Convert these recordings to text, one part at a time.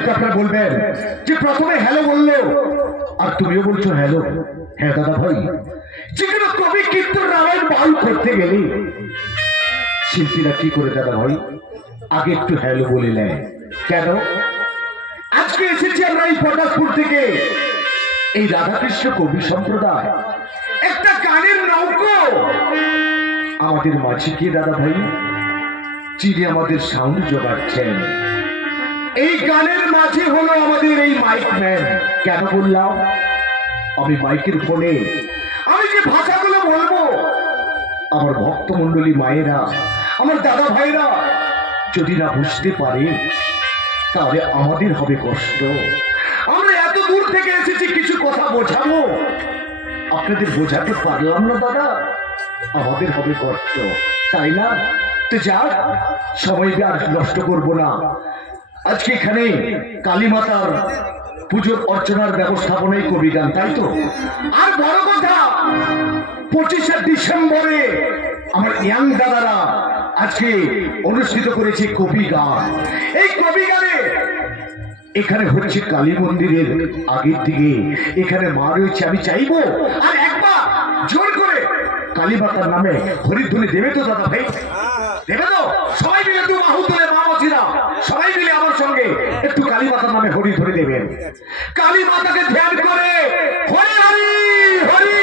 হয়তো আপনারা বলবেন যে প্রথমে হ্যালো বললো আর তুমিও বলছো হ্যালো। হ্যাঁ দাদা ভাই, যে কোনো কবি কীর্তন রামায়ণ বাউল করতে গেলে শিল্পীরা কি করে দাদা ভাই, আগে একটু হ্যালো বলে নেয়। কেন? আজকে এসেছি আমরা এই পটাশপুর থেকে, এই রাধাকৃষ্ণ কবি সম্প্রদায় একটা গানের নৌকো আমাদের মাঝে গিয়ে দাদা ভাই চিনি আমাদের সাউন্ড জোগাচ্ছেন। এই গানের মাঝে হলো আমাদের এই মাইক ম্যান। কেন বললাম? আমি মাইকের ফোনে আমি যে ভাষাগুলো বলবো, আমার ভক্তমন্ডলী মায়েরা, আমার দাদা ভাইরা যদি না বুঝতে পারে তাহলে আমাদের হবে কষ্ট। আমরা এত দূর থেকে এসেছি কিছু কথা বোঝাবো, আপনাদের বোঝাতে পারলাম না দাদা, আমাদের হবে কষ্ট, তাই না? তো যাক, সময় আর নষ্ট করবো না। আজকে এখানে কালী মাতার পুজোর অর্চনার ব্যবস্থাপনায় কবি গান, তাই তো? আর বড় কথা, 25শে ডিসেম্বরে আমার ইয়াং দাদারা আজকে অনুষ্ঠিত করেছে কবি গান। এই কবি গানে এখানে হচ্ছে কালী মন্দিরের আগের দিকে এখানে মা রয়েছে। আমি চাইবো আর একবার জোর করে কালী মাতার নামে হরিধ্বনি দেবে তো দাদা ভাই? দেবে তো? সবাই মিলে একটু বাহু তুলে, মা মাসিরা সবাই মিলে আমার সঙ্গে একটু কালী মাতার নামে হরিধ্বনি দেবেন। কালী মাতাকে ধ্যান করে হরি হরি হরি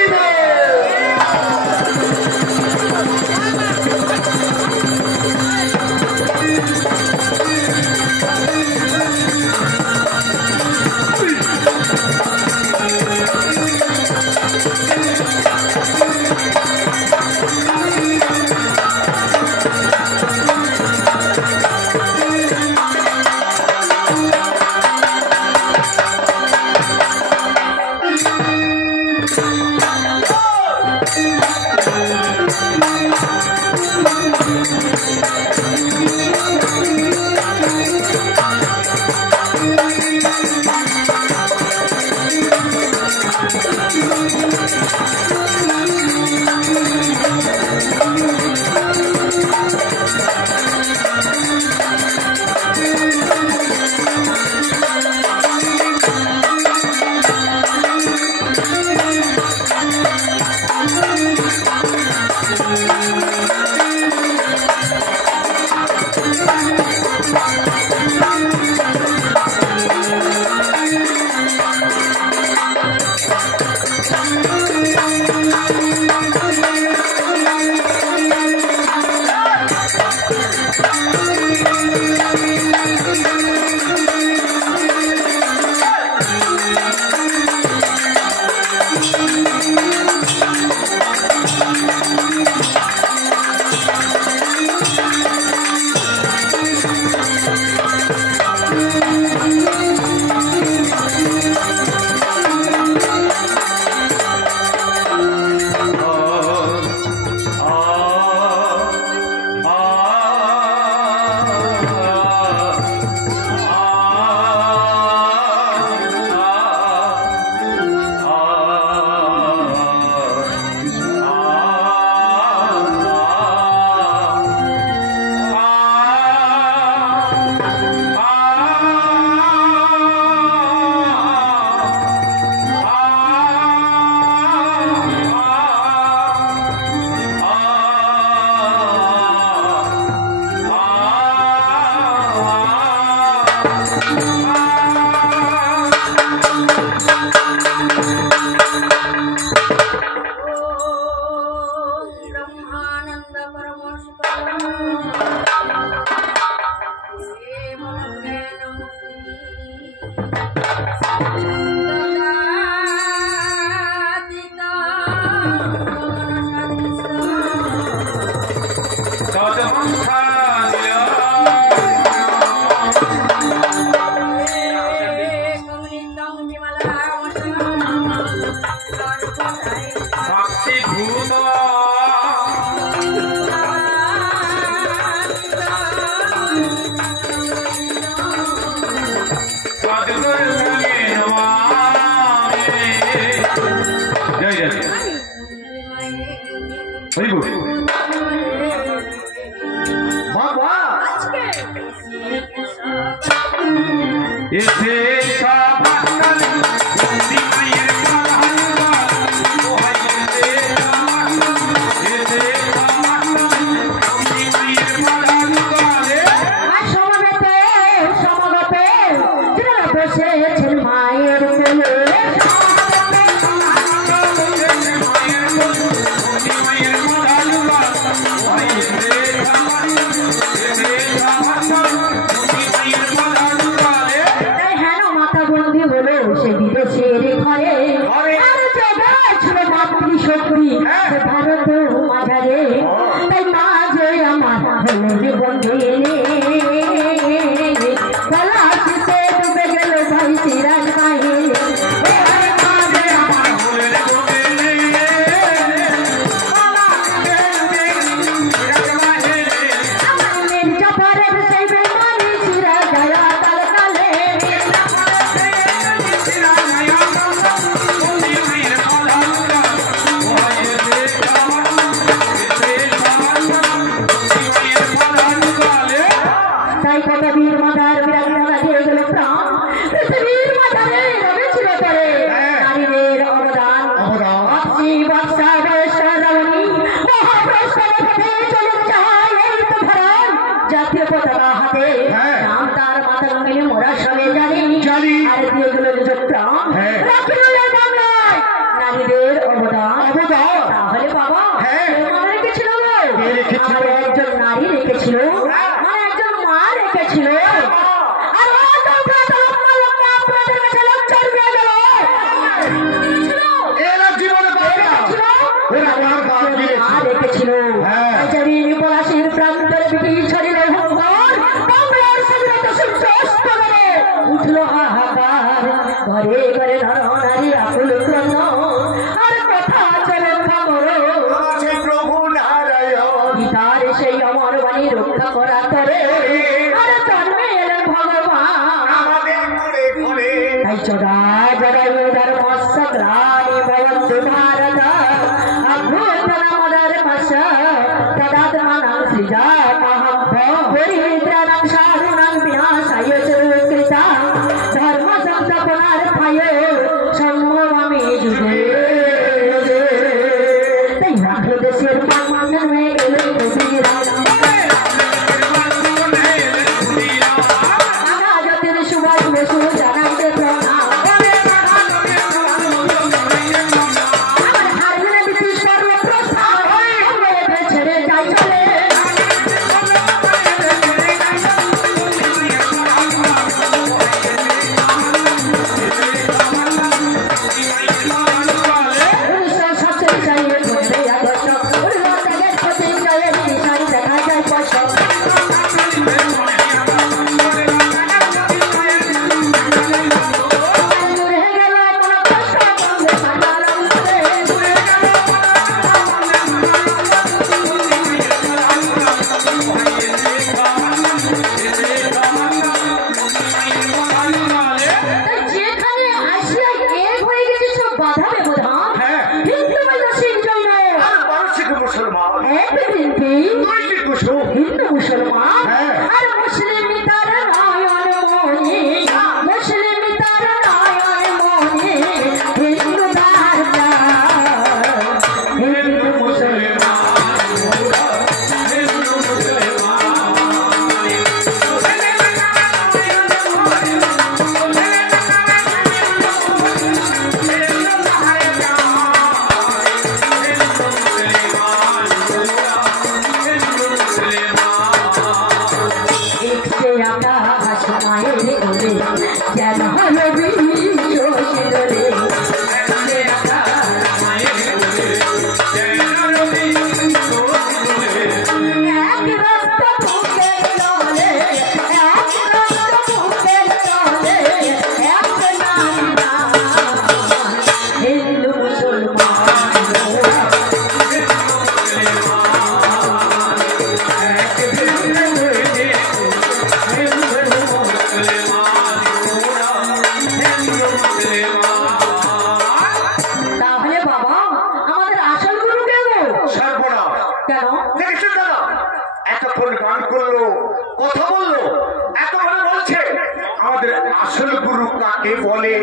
আমাদের আসল গুরু কাকে বলে?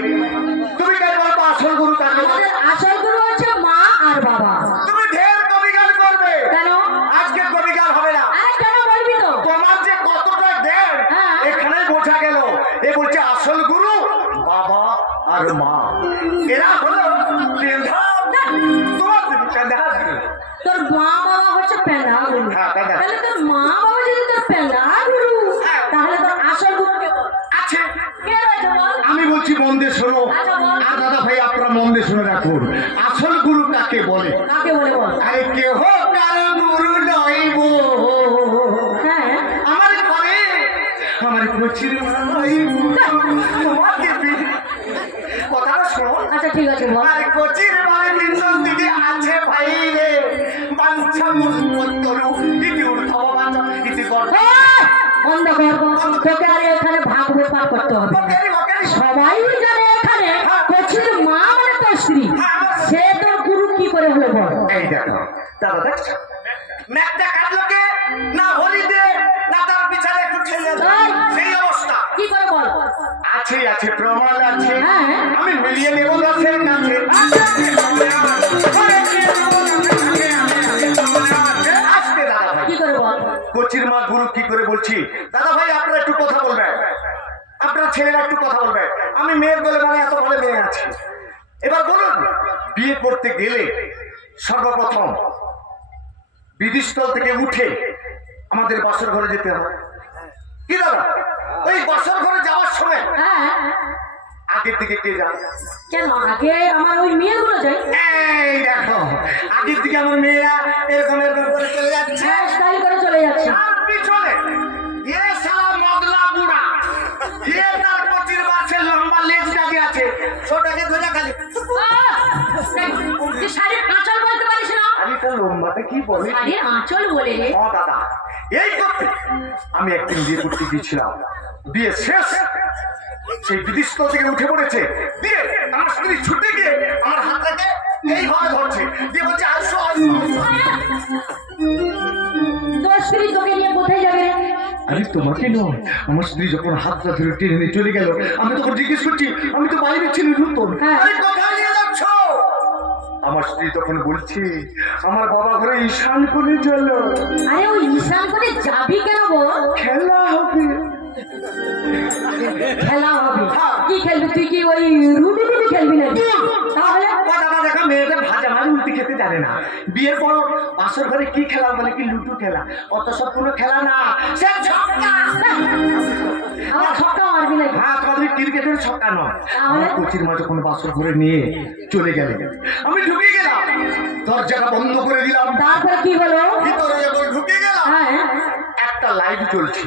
তুমি কেন বলো আসল গুরু কাকে? আমাদের আসল গুরু হচ্ছে মা আর বাবা। তুমি ঢের কবিগান করবে কেন? আজকে কবিগান হবে না। কেন বলবি তো? তোমার যে কতটা জ্ঞান এখানে বোঝা গেল। এ বলছে আসল গুরু বাবা আর মা, এরা হলো তোর মা বাবা হচ্ছে পেঁদা গুরু। তাহলে তোর মা বাবা যদি তোর পেঁদা গুরু, তাহলে তোর আসল গুরু কে আছে? কে রয়েছে বল? আমি বলছি মন দিয়ে শোনো। আর দাদা ভাই আপনারা মন দিয়ে শুনে রাখুন, আসল গুরু কাকে বলে? কাকে বলে বল? আরে কেহ কারো গুরু নইব, হ্যাঁ আমার ঘরে আমার কচির কথাটা শোনো। আচ্ছা ঠিক আছে বল। আর কচির মানে তিনজন দিদি আছে ভাই রে, বাঞ্ছা মুত্তরু দিদি উঠব বাঞ্ছা ইতি কর। অন্ধকার তোকে আর এখানে ভাগ ব্যাপার করতে হবে। সবাই জানে এখানে কচির মা মানে তোর স্ত্রী, সে তোর গুরু কি করে হলো বল? এই দেখো দাদা, দেখছো ম্যাকটা কাটলো কে? না হলিতে না তার পিছনে একটু ঠেলে সেই অবস্থা। কি করে বল? আছে আছে প্রমাণ আছে। হ্যাঁ আমি মিলিয়ে নেব গাছের কাছে। আসবে দাদা ভাই। কি করে বল? কচির মা গুরু কি করে বলছি দাদা ভাই, আপনারা একটু কথা বলবেন, আপনার ছেলেরা একটু কথা বলবেন। আমি মেয়ের বলে মানে এত বলে মেয়ে আছে। এবার বলুন, বিয়ে করতে গেলে সর্বপ্রথম বিধিস্থল থেকে উঠে আমাদের বাসর ঘরে যেতে হবে। কি দাদা, ওই বাসর ঘরে যাওয়ার সময় হ্যাঁ আগের দিকে কে যায়? কেন আগে আমার ওই মেয়েগুলো যায়? এই দেখো আগের দিকে আমার মেয়েরা এরকম এরকম করে চলে যাচ্ছে, স্টাইল করে চলে যাচ্ছে। আর পিছনে এ সালা মগলা বুড়া, এ তার কচির বাসের লম্বা লেজ দাঁড়িয়ে আছে, ছোটকে ধরে খালি তুই শাড়ির আঁচল বলতে পারিস না? আমি তো লম্বাটা কি বলি? শাড়ির আঁচল বলে রে। ও দাদা, এই করতে আমি একদিন বিয়ে করতে গিয়েছিলাম, বিয়ে শেষ সেই বিধিস্থল থেকে উঠে পড়েছে, দিয়ে আমার স্ত্রী ছুটে গিয়ে আমার হাতটাকে এইভাবে ধরছে, দিয়ে বলছে আসো আসো। তোর স্ত্রী তোকে নিয়ে কোথায় যাবে? আরে তোমাকে নয়, আমার স্ত্রী যখন হাতটা ধরে টেনে নিয়ে চলে গেল, আমি তখন জিজ্ঞেস করছি, আমি তো বাইরে ছিলি নতুন, আরে কোথায় নিয়ে যাচ্ছ? আমার স্ত্রী তখন বলছে, আমার বাবা ঘরে ঈশান কোণে চলো। আরে ওই ঈশান কোণে যাবি কেন বল? খেলা হবে। খেলা হবে? কি খেলবি তুই? কি ওই রুটি টুটি খেলবি নাকি? তাহলে দাদা দেখা মেয়েটা ভাজা মাছ রুটি খেতে জানে না, বিয়ের পর বাসর ঘরে কি খেলা বলে কি লুডু খেলা, অত সব কোনো খেলা না, সে ছক্কা। আমার ছক্কা মারবি নাকি? হ্যাঁ তোমাদের ক্রিকেটের ছক্কা নয়। আমার কোচির মা যখন বাসর ঘরে নিয়ে চলে গেলেন, আমি ঢুকে গেলাম, দরজাটা বন্ধ করে দিলাম। তারপরে কি হলো? ভিতরে যখন ঢুকে গেলাম, হ্যাঁ একটা লাইট জ্বলছে।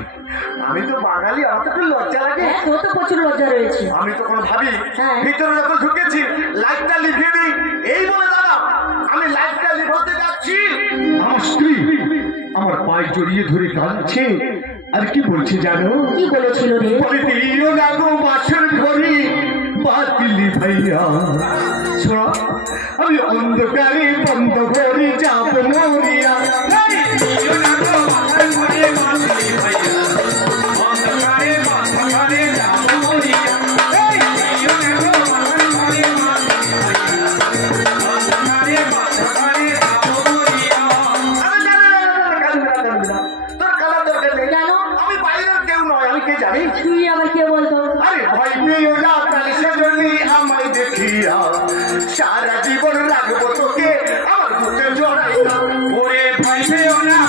আমি তো বাঙালি, আমার তো একটু লজ্জা লাগে, তোর তো প্রচুর লজ্জা রয়েছে। আমি তখন ভাবি ভিতরে যখন ঢুকেছি লাইটটা লিভিয়ে দিই, এই বলে দাঁড়া আমি লাইটটা লিভাতে যাচ্ছি, আমার স্ত্রী আমার পায়ে জড়িয়ে ধরে কাঁদছে। আর কি বলছে জানো? কি বলেছিল রে? বলে দিও না গো বাসর ঘরে বাতিলি ভাইয়া, শোনা আমি অন্ধকারে বন্ধ ঘরে যাব মরিয়া। দিও না গো বাসর ঘরে বাতিলি ভাইয়া, অন্ধকারে বন্ধ ঘরে যাব মরিয়া। দিও না গো বাসর ঘরে বাতিলি ভাইয়া, অন্ধকারে বন্ধ ঘরে যাব মরিয়া। তোর কালার দরকার নেই। কেন? আমি বাইরের কেউ নয়, আমি কে জানি? তুই আবার কে বলতো? আরে ভয় পেও না, তার সেজন্যই আমায় দেখিয়া সারা জীবন রাখবো তোকে আমার বুকে জড়াইয়া। ওরে ভয় পেও না,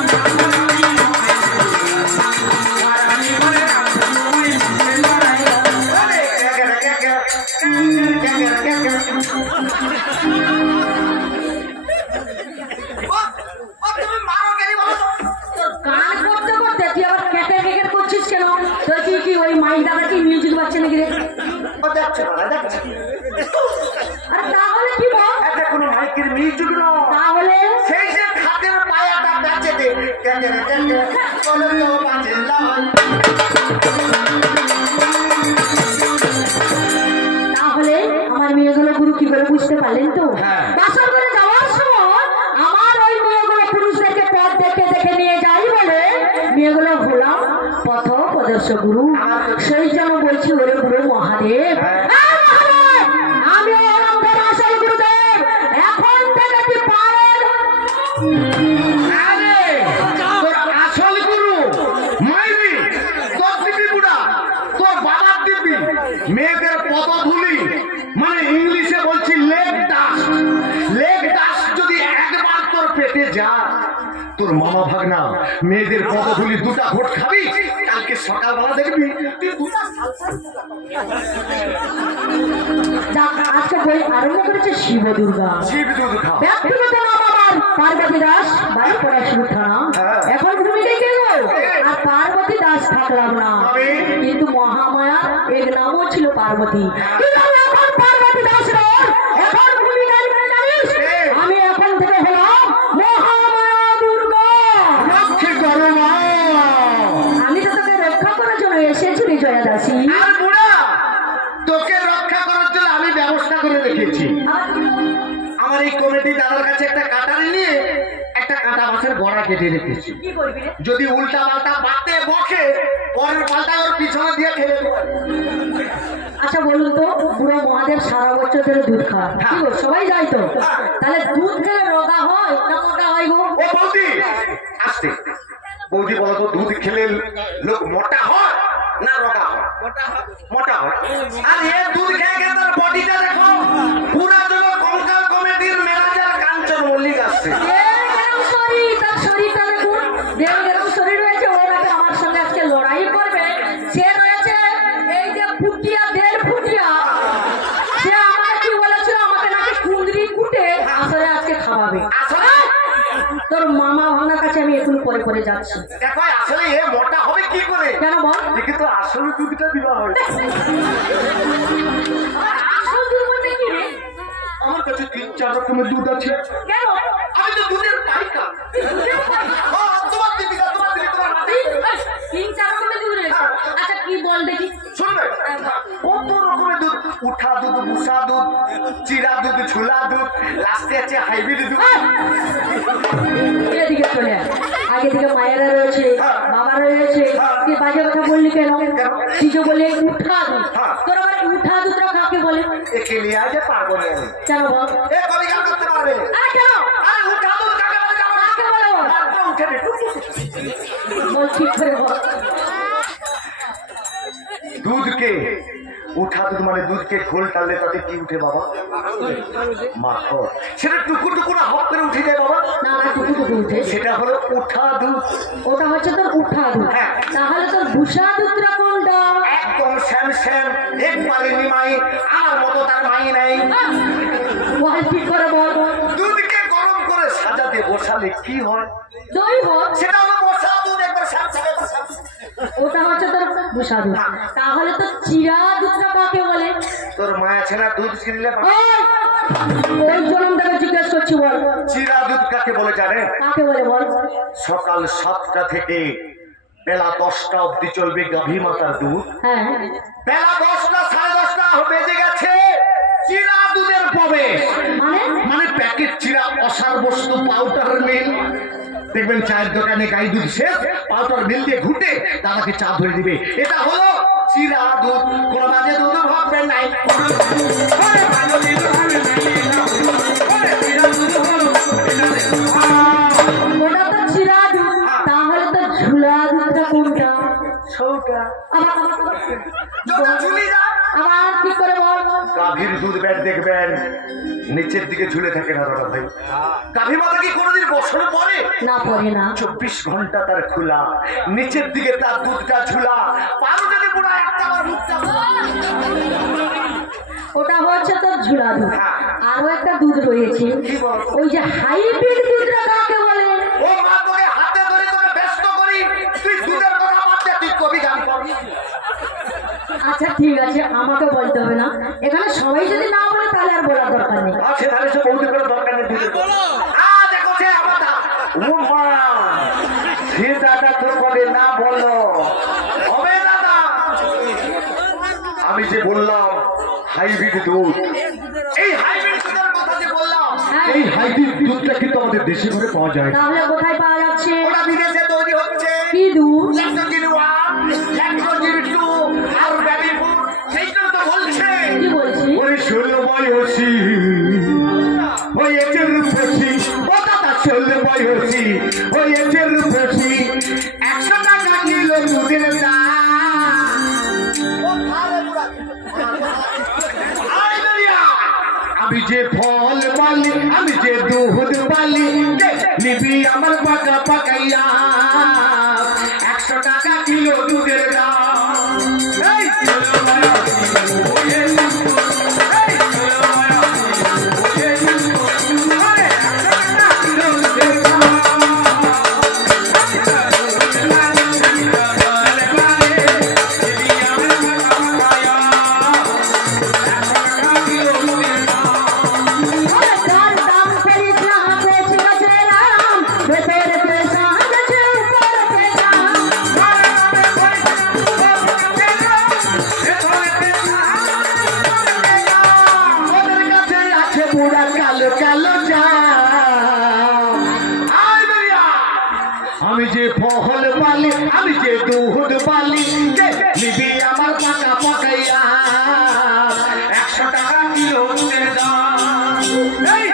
সারা জীবন রাখবো তোমায় বুকে জড়াইয়া। আরে ক্যাকেরা ক্যাকেরা ক্যাকেরা ক্যাকেরা। তুমি মারো কেন বলো তো? গান করতে করতে তুই আবার ক্যাকের ক্যাকের করছিস কেন? তোর কি ওই মাইক দাদা কি মিউজিক বাজছে নাকি রে? দেখছো না দেখছো? আরে তাহলে কি বল? এটা কোনো মাইকের মিউজিক নয়, তাহলে সেই যে খাদের পায়াটা বেঁচে দে ক্যাকেরা ক্যাকেরা বলে তো বাজে লাল। তাহলে আমার মেয়েগুলো গুরু কি করে বুঝতে পারলেন তো? হ্যাঁ। বাসর করে যাওয়ার সময় আমার ওই মেয়েগুলো পুরুষদেরকে পথ দেখে দেখে নিয়ে যাই বলে মেয়েগুলো হলাম পথ প্রদর্শক গুরু, সেই জন্য বলছি ওরে গুরু মহাদেব, আমি হলাম তোর আসল গুরুদেব, এখন থেকে তুই পারেন। আরে তোর আসল গুরু মাইরি, তোর দিবি বুড়া, তোর বাবার দিবি, মেয়েদের পদধূলি মানে ইংলিশে বলছি লেগ ডাস্ট, লেগ ডাস্ট যদি একবার তোর পেটে যা, তোর মামা ভাগনা মেয়েদের পদধূলি দুটা ভোট খাবি, কালকে সকালবেলা দেখবি তুই দুটা আজকে বই আরম্ভ করেছে শিব দুর্গা, শিব দুধ খা। ব্যক্তিগত নাম আমার পার্বতী দাস, বাড়ি পড়াশুনো থানা। এখন তুমি দেখে গো আর পার্বতী দাস থাকলাম না, কিন্তু মহামায়া এর নামও ছিল পার্বতী। কিন্তু আমি এখন পার্বতী দাস নয়, এখন তুমি জানিস আমি এখন থেকে হলাম মহামায়া দুর্গা। লক্ষ্মী করো মা, আমি তো তোকে রক্ষা করার জন্য এসেছি বিজয়া দাসী। আর বুড়া তোকে রক্ষা করার জন্য আমি ব্যবস্থা করে রেখেছি। আমার এই কমিটি দাদার কাছে একটা কাটারি নিয়ে একটা কাঁটা মাছের গড়া কেটে রেখেছি, কি করবি রে? যদি উল্টা পাল্টা বাতে বকে পরের পাল্টা ওর পিছনে দিয়ে ফেলে দেবো। আচ্ছা বলুন তো, বুড়ো মহাদেব সারা বছর ধরে দুধ খায়, কি গো সবাই যায় তো, তাহলে দুধ খেলে রোগা হয় না মোটা হয় গো? ও বৌদি আসতে, বৌদি বলো তো দুধ খেলে লোক মোটা হয় না রোগা হয়? মোটা হয়। আর এ দুধ খেয়ে খেয়ে তার বডিটা দেখো, পুরা যেন কঙ্কাল কমিটির ম্যানেজার কাঞ্চন মল্লিক আসছে। তার শরীরটা দেখুন, যেরকম শরীর রয়েছে ওর আগে আমার সঙ্গে আজকে লড়াই করবে। সে রয়েছে এই যে ফুটিয়া, 1.5 ফুটিয়া, সে আমাকে কি বলেছিল, আমাকে নাকি কুঁদরি কুটে আসলে আজকে খাওয়াবে। আসলে তোর মামা ভাঙার কাছে আমি এখন পরে পরে যাচ্ছি। দেখো আসলে এ মোটা হবে কি করে? কেন বল? দেখি তো আসলে দুধটা দিবা হয়। আসল দুধ বলতে কি রে? আমার কাছে 3-4 রকমের দুধ আছে। কেন? আমি তো দুধের পাইকার। ও তোমার দিবি না, তোমার দিবি, তোমার মাটি। 3-4 রকমের দুধ রয়েছে। আচ্ছা কি বল দেখি। শুনবে কত রকমের দুধ, উঠা দুধ, মুসা দুধ, চিরা দুধ, ঝুলা দুধ, লাস্টে আছে হাইব্রিড দুধ। এদিকে চলে আয়। আগে থেকে মায়েরা রয়েছে, বাবা রয়েছে, তুই বাজে কথা বললি কেন? তুই যে বলে উঠা দুধ, তোর আবার উঠা দুধটা কাকে বলে? একে নিয়ে আজ পারবো না আমি। কেন বল? এ কবি গান করতে পারবে? কেন? আরে উঠা দুধ কাকে বলে জানো? কাকে বলে বল? একদম উঠে নে। বল ঠিক করে বল। দুধকে উঠা দুধ মানে দুধকে ঘোল টানলে তাতে কি উঠে বাবা? মাখন। সেটা টুকু টুকু না হপ করে উঠে যায় বাবা? না না, টুকু টুকু উঠে। সেটা হলো উঠা দুধ। ওটা হচ্ছে তোর উঠা দুধ। তাহলে তোর ভুষা দুধটা কোনটা? একদম শ্যাম শ্যাম, একবারে নিমাই, আমার মতো তার মাই নাই। বল ঠিক করে বল। দুধকে গরম করে সাজাতে বসালে কি হয়? দই বল। সেটা হলো বসা দুধ, একবার শ্যাম শ্যাম, একবার শ্যাম শ্যাম। ওটা হচ্ছে তোর ভুষা দুধ। তাহলে তো চিরা দুধটা কাকে বলে? তোর মায়া ছেনা দুধ কিনলে ওই জন্য তাকে জিজ্ঞেস করছি, বল চিরা দুধ কাকে বলে জানে? কাকে বলে বল। সকাল 7টা থেকে বেলা 10টা অবধি চলবে গাভী মাতার দুধ। হ্যাঁ, বেলা 10টা 10:30 বেজে গেছে, চিরা দুধের প্রবেশ। মানে প্যাকেট চিরা, অসার বস্তু, পাউডার মিল। দেখবেন চায়ের দোকানে গাই দুধ শেষ, পাউডার মিল দিয়ে ঘুটে দাদাকে চা ধরে দিবে। এটা হলো চিরা দুধ। কোন বাজে দুধ ভাববেন নাই। ওটা তো চিরা দুধ। তাহলে তো ঝুলা দুধটা কোনটা? সৌটা। আবার কি করে বল। গাভীর দুধ ব্যাট দেখবেন নিচের দিকে ঝুলে থাকে না দাদা ভাই। গাভী মাতা কি কোনোদিন বছর পরে? না পড়ে না। 24 ঘন্টা তার খোলা, নিচের দিকে তার দুধটা ঝুলা। পারো যদি পুরো একটা বার দুধটা। ওটা হচ্ছে তোর ঝুলা দুধ। আরো একটা দুধ রয়েছে, ওই যে হাইব্রিড দুধটা কাকে বলে? ও মা, তোকে হাতে ধরে তোকে ব্যস্ত করি, তুই দুধের কথা বাদ দে, তুই কবি গান কর। আচ্ছা ঠিক আছে, আমাকে বলতে হবে না। এখানে সবাই যদি না বলে তাহলে আর বলার দরকার নেই। আর সেখানে সে বৌদি করে দরকার নেই। দেখো সে আমার ও মা, সে দাদা তো করে না বললো হবে দাদা। আমি যে বললাম হাইব্রিড দুধ, এই হাইব্রিড দুধের কথা যে বললাম, এই হাইব্রিড দুধটা কিন্তু আমাদের দেশে ঘরে পাওয়া যায়। তাহলে কোথায় পাওয়া যাচ্ছে? ওটা বিদেশে তৈরি হচ্ছে। কি দূর ল্যাক্টোজেন 1 ল্যাক্টোজেন 2 আর বেবি ফুড সেইটা তো বলছে কি বলছি ওরে 16 বয়সী হয়েছে রূপসী ও দাদা 16 বয়সী হয়েছে রূপসী 100 টাকা কিলো দুধের দাম আমি যে ফল বালি আমি যে দুধ বালি নিবি আমার পাকা পাকাইয়া 100 টাকা কিলো দুধের দাম এই আমি যে ফল বালি আমি যে দুধ বালি নিবি আমার পাকা পাকাইয়া 100 টাকা কিলো দুধের দাম এই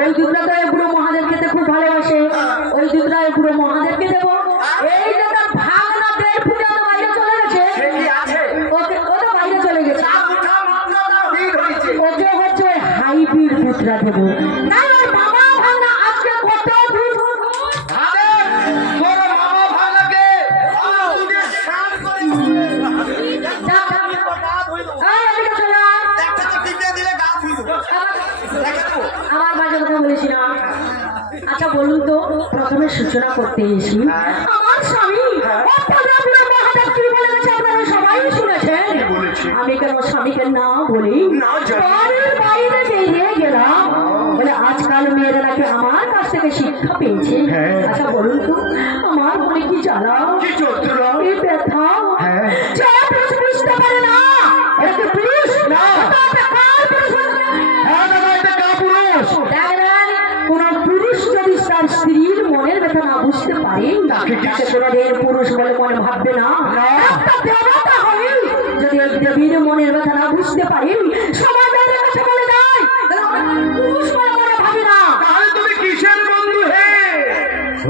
ওই দুধটা তো বুড়ো মহাদেব খেতে খুব ভালোবাসে ওই দুধটা বুড়ো মহাদেবকে দেবো এই যে তার ভাগনা 1.5 ফুটে তো বাইরে চলে গেছে ওকে ও তো বাইরে চলে গেছে ওকে হচ্ছে ওই হাইব্রিড দুধটা দেবো না ওর বাবা ভাগনা আজকে কত দুধ আমার বাজে কথা বলেছি না আচ্ছা বলুন তো প্রথমে সূচনা করতে এসি আমার স্বামী মহাদেব কি বলে গেছে আপনারা সবাই শুনেছেন আমি কেন স্বামীকে না বলি বাড়ির বাইরে বেরিয়ে গেলাম বলে আজকাল মেয়েরা নাকি আমার কাছ থেকে শিক্ষা পেয়েছে আচ্ছা বলুন তো আমার মনে কি জ্বালা এই ব্যথা যে পুরুষ বুঝতে পারে না এটা পুরুষ না কোন পুরুষ যদি তার স্ত্রীর মনের ব্যথা না বুঝতে পারে তাকে কোনদিন পুরুষ বলে মনে ভাববে না একটা দেবতা হবে যদি ওই দেবীর মনের ব্যথা না বুঝতে পারে সমাজের কাছে বলে যায় পুরুষ বলে মনে ভাবে না তাহলে তুমি কিসের বন্ধু হে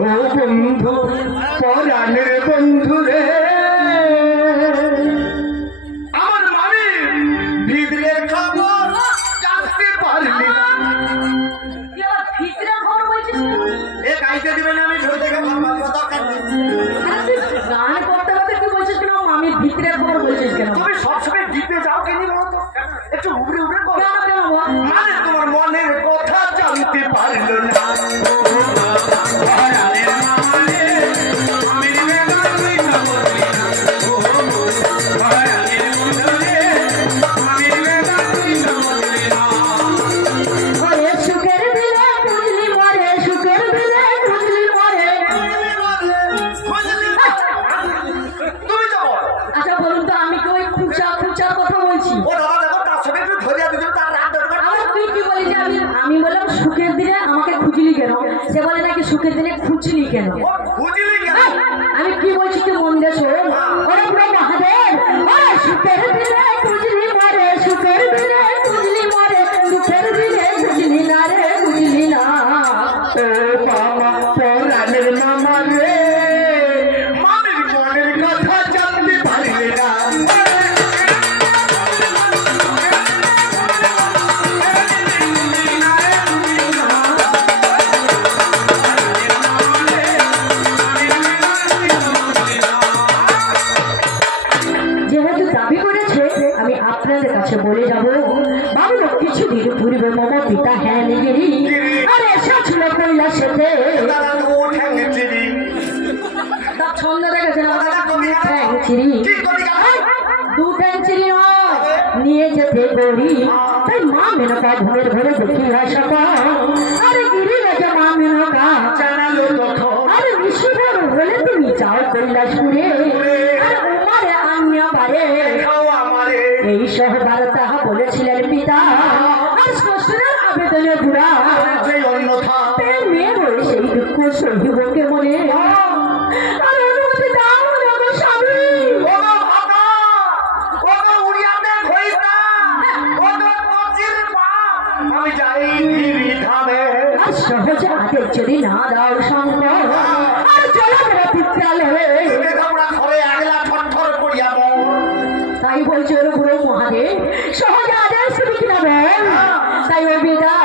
ও বন্ধু পরাণের বন্ধু রে আমার মানে ভিতরে খবর জানতে পারলি না ভিতরে খবর বলছিস এ গাইতে দিবেন আমি ঝোল থেকে গান করতে করতে কি বলছিস কেন আমি ভিতরে খবর বলছিস কেন তুমি সবসময় জিতে যাও কেন বলো তো একটু উবড়ে উবড়ে বলো কেন মানে তোমার মনের কথা জানতে পারলো না আচ্ছা বলুন তো আমি কি ওই খুঁচার কথা বলছি তুই কি বলি যে আমি বললাম সুখের দিনে আমাকে খুঁজলি কেন সে বলে নাকি সুখের দিনে খুঁজলি কেন আমি কি বলছি তুই মন দিয়ে শোন ওরে পুরো মহাদেব ওরে সুখের দিনে খুঁজলি মরে সুখের দিনে খুঁজলি মরে সুখের দিনে খুঁজলি না রে খুঁজলি না ও বাবা পরাণের মামা রে মামির মনের কথা জানতে পারলে না যেহেতু দাবি করেছে আমি আপনাদের কাছে বলে যাব বাবু কিছুদিন পূর্বে মম পিতা হ্যাঁ গিরি আরে এসেছিল কৈলাসেতে তার ছন্দ দেখেছেন ঠ্যাং চিরি নিয়ে যেতে গরি তাই মা মেনকা ঘুমের ঘরে দেখি সকাল আরে গিরি রেখে মা মেনকা জানালো তখন আরে বিশ্বভর হলে তুমি যাও কৈলাসপুরে আর উমারে আমিয়া বারে এই সহ বার্তা বলেছিলেন পিতা আর শ্বশুরের আবেদনে বুড়া অন্যথা মেয়ে বলে সেই দুঃখ সহিবকে মনে আর অনুমতি দাও না গো স্বামী আমি যাই ধামে আর সহজে আদেশ যদি না দাও সম্ভব আর চলাফেরা পিত্রালে ঘরে আগলা ঠর করিয়া তাই বলছে ওর বুড়ো মহাদেব সহজে আদেশ তুমি কিনা বল তাই ও বিদায়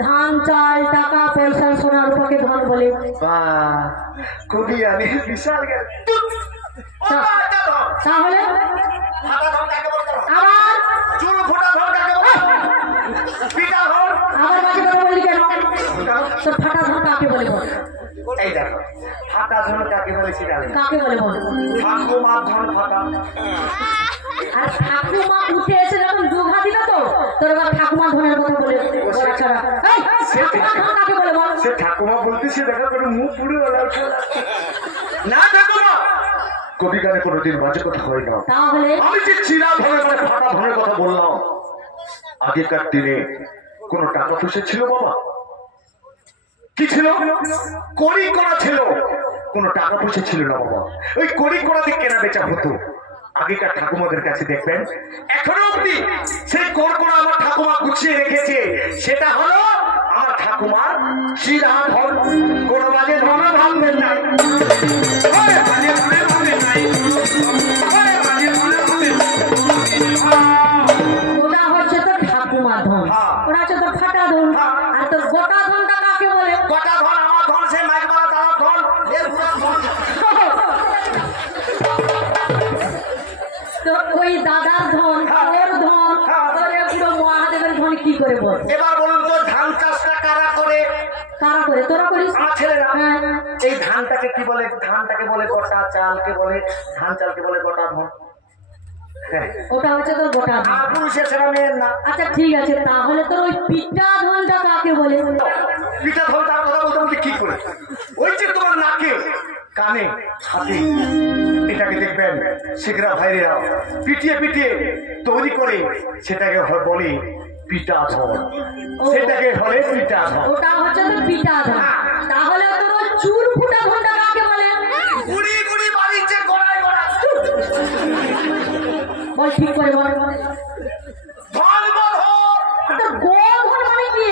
ধান চাল টাকা পয়সা সোনা রূপাকে ধন বলে কবি আমি বিশাল তাহলে আবার চুল ফোটা ধন কাকে বলে পিতা ধন আবার বাকি কথা বললি কেন তোর ফাটা ধন কাকে বলে বল এই দেখো ফাটা ধন কাকে বলেছি কাকে বলে বল ঠাকুমা ধন ফাটা আর ঠাকুমা উঠে এসে যখন দুঘা দিল তো তোর এবার ঠাকুমা ধনের কথা বলে ছাড়া কাকে বলে বল সে ঠাকুমা বলতেছে দেখা করে মুখ পুরো না ঠাকুমা কবি গানে কোনোদিন বাজে কথা হয় না তাহলে আমি যে চিরা ধরে মানে ফাটা ধনের কথা বললাম আগেকার দিনে কোন টাকা পয়সা ছিল বাবা কি ছিল কড়ি করা ছিল কোন টাকা পয়সা ছিল না বাবা ওই কড়ি করাতে কেনা বেচা হতো আগেকার ঠাকুমাদের কাছে দেখবেন এখনো অব্দি সেই কড়কড়া আমার ঠাকুমা গুছিয়ে রেখেছে সেটা হলো আমার ঠাকুমার চিরা ধন কোন বাজে ধন ভাববেন না ওটা হচ্ছে তোর ঠাকুমা ধন ওটা হচ্ছে তোর ফাটা ধন আর তোর গোটা ধনটা কাকে বলে গোটা ধন আমার ধন সে মাইকবালা দাঁড়ার ধন এর পুরো ধন তো ওই দাদার ধন ওর ধন তোর পুরো মহাদেবের ধন কি করে বল এবার বলুন তো ধান চাষটা কারা করে কারা করে তোরা করিস আমার ছেলেরা এই ধানটাকে কি বলে ধানটাকে বলে গোটা চালকে বলে ধান চালকে বলে গোটা ধন ওটা হচ্ছে তোর গোটা ধন আর পুরুষের সেরা মেয়ের না আচ্ছা ঠিক আছে তাহলে তোর ওই পিঠা ধনটা কাকে বলে পিঠা ধন তার কথা বলতে বলতে কি করে ওই যে তোমার নাকে কানে হাতে এটাকে দেখবেন শিখরা ভাইরা পিটিয়ে পিটিয়ে তৈরি করে সেটাকে বলে পিঠা ধন সেটাকে বলে পিঠা ধন ওটা হচ্ছে তোর পিঠা ধন তাহলে তোর ওই চুল ফুটা ধনটা কাকে বলে বুড়ি বুড়ি বাড়িতে গড়ায় গড়ায় বল ঠিক করে বল ধন গো তোর গো ধন মানে কি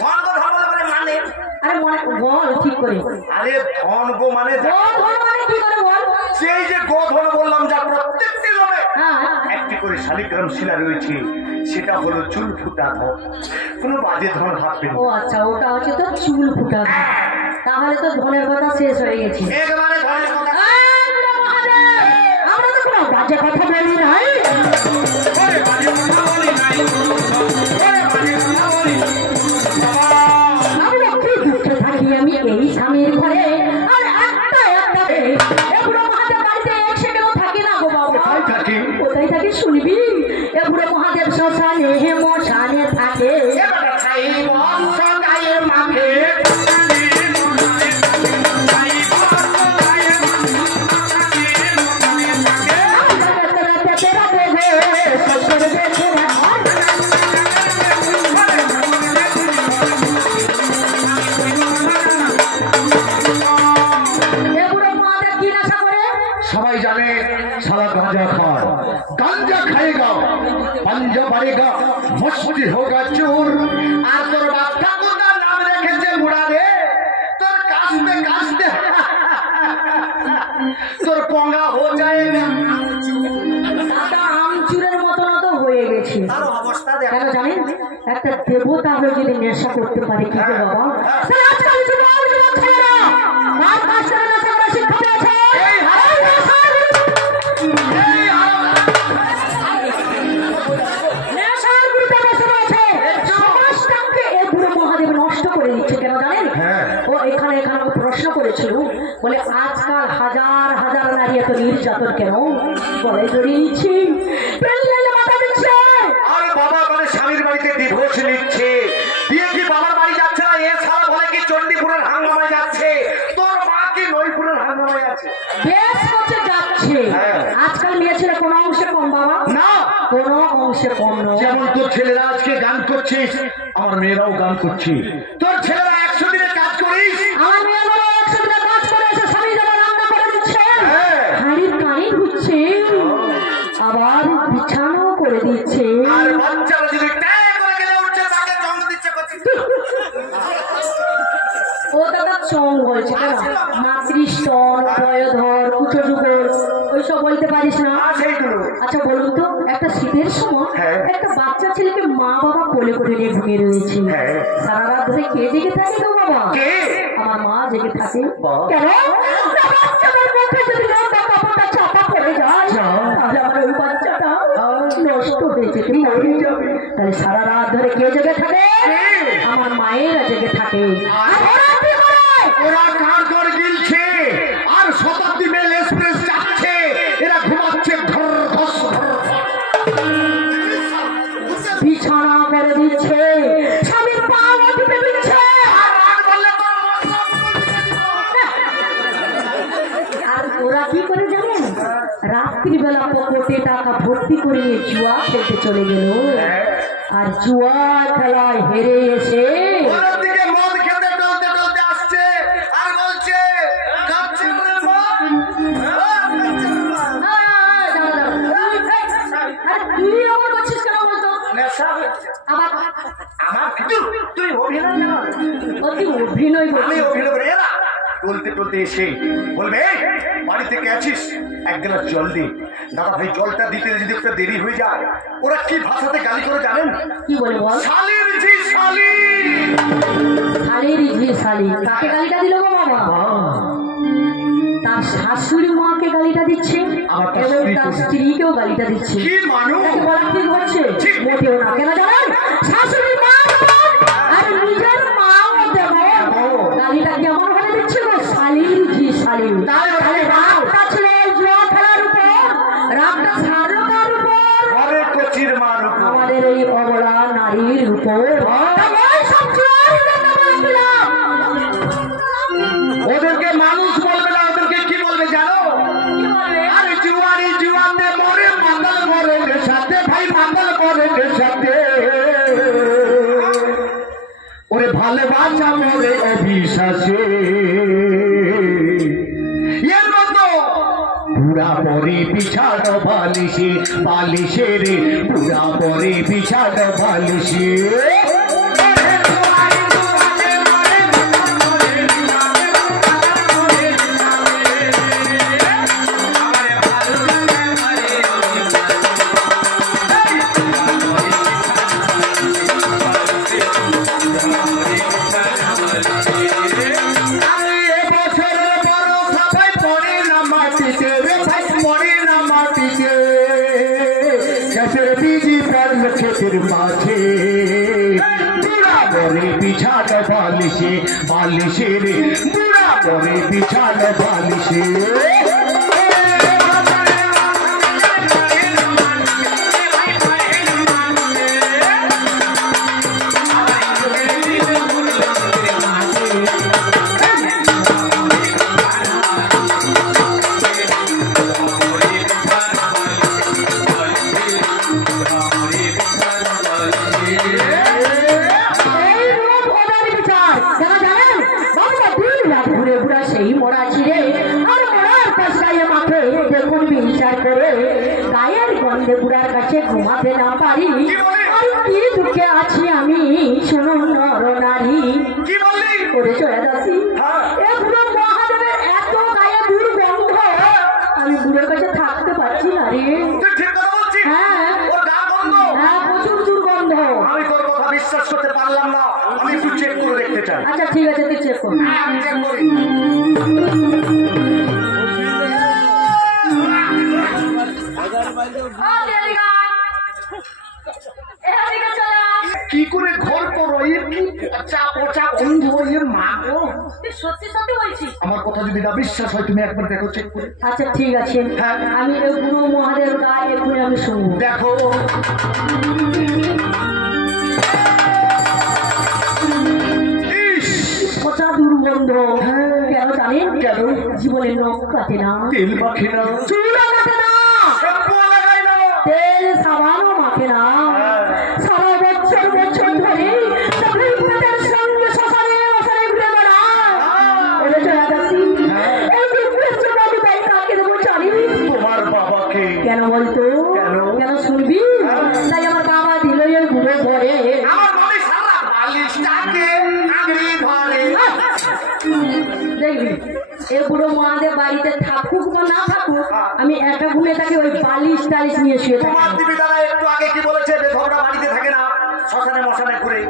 ধন গো ধন বলে মানে আরে মনে বল ঠিক করে আরে ধন গো মানে গো ধন মানে কি করে বল সেই যে গো ধন বললাম যা প্রত্যেকটি লোকে হ্যাঁ একটি করে শালিগ্রাম শিলা রয়েছে, সেটা হলো চুল ফুটা ঘর। কোনো বাজে ধন ভাববেন। ও আচ্ছা, ওটা হচ্ছে তো চুল ফুটা। তাহলে তো ধনের কথা শেষ হয়ে গেছে। একেবারে ধনের কথা। আমরা তো কোনো বাজে কথা বলি নাই। আমি এই স্বামীর ঘরে আর একটা বুড়ো মহাদেব বাড়িতে এক সেকেন্ড থাকি না গো বাবা। কোথায় থাকি শুনবি? এ বুড়ো মহাদেব শ্মশানে মশানে থাকে। सबाई जाने साला गांजा खाए, गांजा खाएगा, पंजा पड़ेगा, मस्ती होगा चोर। आज तोर बाप ठाकुर का नाम रखे से बुढ़ा रे, तोर कास्ते कास्ते तोर पोंगा हो जाएगा। আমচুরের মতো না তো হয়ে গেছে। কেন জানেন? একটা দেবতা হয়ে যদি নেশা করতে পারে কি করে বাবা? তাহলে আজকাল যুবক যুবক ছেলেরা কার কাছ থেকে নেশা করার শিক্ষা পেয়েছে? নেশার গুরুতে বসে রয়েছে, সমাজটাকে এই বুড়ো মহাদেব নষ্ট করে দিচ্ছে। কেন জানেন? ও এখানে প্রশ্ন করেছিল, বলে আজকাল হাজার হাজার নারী এত নির্যাতন কেন? বলে জড়িয়েছি মাথা দিচ্ছে। আর বাবা মানে স্বামীর বাড়িতে ডিভোর্স নিচ্ছে, দিয়ে কি বাবার বাড়ি যাচ্ছে না? এ শালা বলে কি চণ্ডীপুরের হাঙ্গামায় যাচ্ছে, তোর মা কি নইপুরের হাঙ্গামায় আছে? বেশ করছে যাচ্ছে। আজকাল মেয়ে ছেলে কোনো অংশে কম বাবা না, কোনো অংশে কম নয়। যেমন তোর ছেলেরা আজকে গান করছিস, আমার মেয়েরাও গান করছি। তোর ছেলেরা 100 দিনে কাজ করিস, আমার মেয়েগুলো 100 দিনে কাজ করে এসে স্বামী যেমন রান্না করে দিচ্ছে, হাড়ির কানে ঢুকছে, আবার বিছানাও করে দিচ্ছে। আর বাচ্চারা যদি ট্যাগ করে গেলে উঠছে তাকে জন্ম দিচ্ছে করছিস। ও দাদা চং হয়েছে কেন? মাতৃস্তন, বয়োধর, কুচযুগল ওইসব বলতে পারিস না? আচ্ছা বলুন তো, একটা শীতের সময় একটা বাচ্চা ছেলেকে মা বাবা কোলে করে নিয়ে ঘুমিয়ে রয়েছে, সারা রাত ধরে কে জেগে থাকে গো বাবা? আমার মা জেগে থাকে। কেন? বাচ্চাটার মুখে যদি লম্বা কাপড়টা চাপা পড়ে যায় তাহলে আমার ওই বাচ্চাটা নষ্ট হয়ে যেতে পারে। তাহলে সারা রাত ধরে কে জেগে থাকে? আমার মায়েরা জেগে থাকে। ওরা কার ঘর গিলছে আর শতাব্দী মেল এক্সপ্রেস যাচ্ছে, এরা ঘুমাচ্ছে ঘর ঘস বিছানা করে দিচ্ছে, স্বামীর পা টিপে দিচ্ছে। আর ওরা কি করে জানেন? রাত্রিবেলা পকেটে টাকা ভর্তি করে জুয়া খেলতে চলে গেল, আর জুয়া খেলায় হেরে এসে মদ খেতে টলতে টলতে আসছে আর বলছে তুই আমার করছিস কেন বলতো? তুই অভিনয় না, অভিনয় আমি অভিনয় করে এরা টলতে টলতে এসে বলবে বাড়ি থেকে আছিস, এক গ্লাস জল দে। দাদা ভাই জলটা দিতে যদি একটা দেরি হয়ে যায় ওরা কি ভাষাতে গালি করে জানেন? কি বলে বল? শালির জি শালি, শালির জি শালি। কাকে গালিটা দিল গো বাবা? তার শাশুড়ি মাকে গালিটা দিচ্ছে এবং তার স্ত্রীকেও গালিটা দিচ্ছে। কি মানুষ বলা ঠিক হচ্ছে? মোটেও না। কেন জানেন? শাশুড়ি মা আর নিজের মাও দেবো গালিটা কেমন ভাবে দিচ্ছে গো? শালির জি শালি। তাহলে রাগটা ছিল জুয়া খেলার উপর, রাগটা ছাড়লো কার উপর? ঘরে কচির মার উপর, আমাদের এই অবলা নারীর উপর। ওদেরকে মানুষ বলবে না, ওদেরকে কি বলবে জানো? আরে জুয়ারি জুয়াতে মরে, মাতাল মরে সাথে, ভাই মাতাল মরে সাথে, ওরে ভালোবাসা মরে অবিশ্বাসে। এর মতো পুরা পরে বিছানো বালিশে, বালিশে রে পুরা পরে বিছানো বালিশে। বিজি প্রাণ ক্ষেতের মাঝে বুড়া বলে বিছানা বালিশে বালিশে রে বুড়া বলে বিছানা বালিশে বুড়ার কাছে ঘুমাতে না পারি আর কি দুঃখে আছি আমি শোনো নর নারী করে চলে যাচ্ছি বুড়ো মহাদেবের এত গায়ে দুর্গন্ধ আমি বুড়োর কাছে থাকতে পারছি না রে হ্যাঁ হ্যাঁ প্রচুর দুর্গন্ধ আমি তোর কথা বিশ্বাস করতে পারলাম না আমি একটু চেক করে দেখতে চাই আচ্ছা ঠিক আছে তুই চেক কর কি করে ঘর করো এর কি পচা পচা গন্ধ এর মা গো সত্যি সত্যি বলছি আমার কথা যদি না বিশ্বাস হয় তুমি একবার দেখো চেক করে আচ্ছা ঠিক আছে আমি এই বুড়ো মহাদেব গায়ে এক্ষুনি আমি শুনবো দেখো পচা দুর্গন্ধ কেন জানেন কেন জীবনে নখ কাটে না তেল মাখে না চুলা কাটে না তেল সাবানও মাখে না সারা বছর বছর ধরে পেটের সঙ্গে শ্মশানে মশানে ঘুরে বেড়ায় চলে যাচ্ছি এই দুঃখের বাবু তাই কাকে দেবো জানি তোমার বাবাকে কেন বলতো কেন শুনবি তাই আমার বাবা দিল এই ঘুরে ঘরে আমার মনে সারা বালিশটাকে আঁকড়ে ধরে দেখবি এ বুড়ো মহাদেব বাড়িতে থাকুক বা না থাকুক আমি একা ঘুরে থাকি ওই বালিশ টালিশ নিয়ে শুয়ে থাকি তোমার দিবি তারা একটু আগে কি বলেছে বেধবরা বাড়িতে থাকে না শ্মশানে মশানে ঘুরে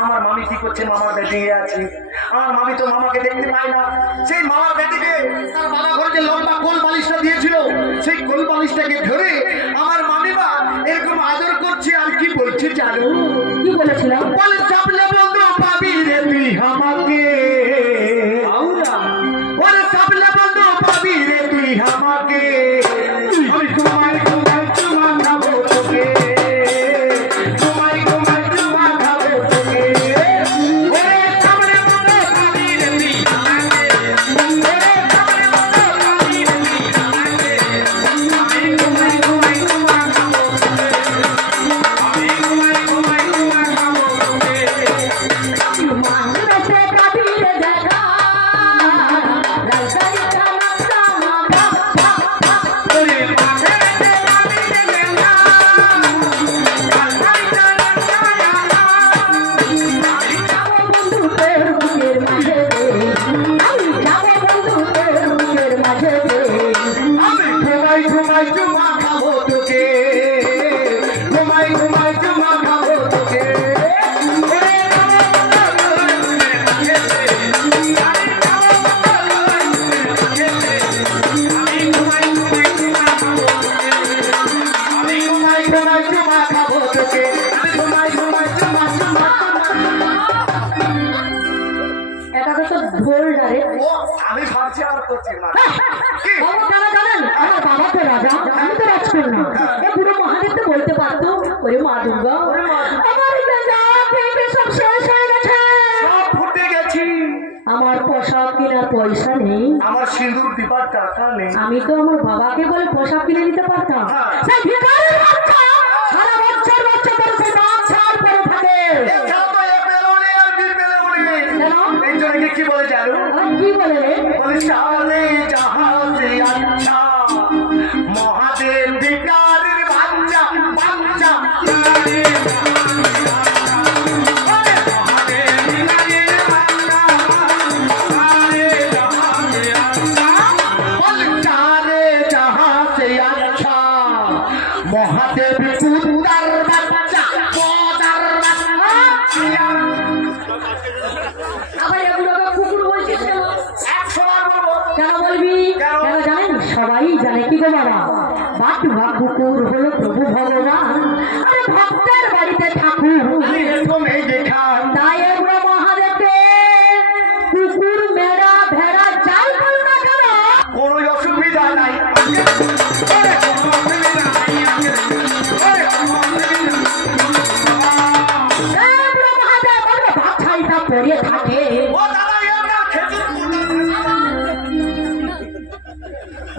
আমার মামি কি করছে মামার বেটিয়ে আছে আমার মামি তো মামাকে দেখতে পায় না সেই মামার বেটিকে তার বাবা ঘরে যে লম্বা কোল বালিশটা দিয়েছিল সেই কোল বালিশটাকে ধরে আমার মামিমা এরকম আদর করছে আর কি বলছে জানো কি বলেছিলাম বলে চাপলে বন্ধু পাবি রে তুই আমাকে ওরে চাপলে বন্ধু পাবি রে তুই আমাকে আমি তোমায় তোমায় তোমায় খাবো তোকে তোমায় তোমায় তোমায় খাবো তোকে ওরে চাপলে বন্ধু পাবি রে তুই আমাকে ওরে চাপলে বন্ধু পাবি রে তুই আমাকে আমি তোমায় তোমায় তোমায় খাবো তোকে আমি তোমায় তোমায় তোমায় খাবো তোকে মানুষে কাবিরে দেখা রাজাই কানা কানা ওরে মাঝে পাবি রে মেলা কালকাই জানা ছায়া আমি যাবো বন্ধু তোর বুকের মাঝে আমি যাবো বন্ধু তোর বুকের মাঝে আমি ঘুমাই ঘুমাই চুমা খাবো তোকে ঘুমাই ঘুমাই চুমা খাবো তোকে ওরে খাবো আমি ঘুমাই ঘুমাই চুমা খাবো তোকে আমি ঘুমাই ঘুমাই চুমা খাবো তোকে আমি ঘুমাই ঘুমাই চুমা চুমা এটা তো ঢোল ডারে ও আমি ভাবছি আর করছি না কি বাবা কেন জানেন আমার বাবা তো রাজা আমি তো রাজকন্যা এ পুরো মহাদেব তো বলতে পারতো ওরে মা দুর্গা আমার যা পেটে সব শেষ হয়ে গেছে সব ফুটে গেছি আমার পোশাক কেনার পয়সা নেই আমার সিঁদুর দিবার টাকা নেই আমি তো আমার বাবাকে বলে পোশাক কিনে দিতে পারতাম সেই ভিখারির বাচ্চা সারা বছর বছর ধরে সেই বাপ ছাড় পরে থাকে এছাড়া তো এ পেলোনে আর বি পেলোনে কেন এই জন্য কি বলে জানো আর কি বলে রে বলে সারে জাহাজে আচ্ছা মহাদেব ভিখারির বাচ্চা বাচ্চা সারে মহাদেব ভিখারির বাচ্চা সারে জাহাজে আচ্ছা বলে সারে জাহাজে আচ্ছা মহাদেব পুতার বাচ্চা পদার বাচ্চা আবার এগুলোকে কুকুর বলছিস কেন 100 বার বলবো কেন বলবি কেন জানেন সবাই জানে কি গো বাবা বাটুয়া কুকুর হলো প্রভু ভগবান লেগে থাকে।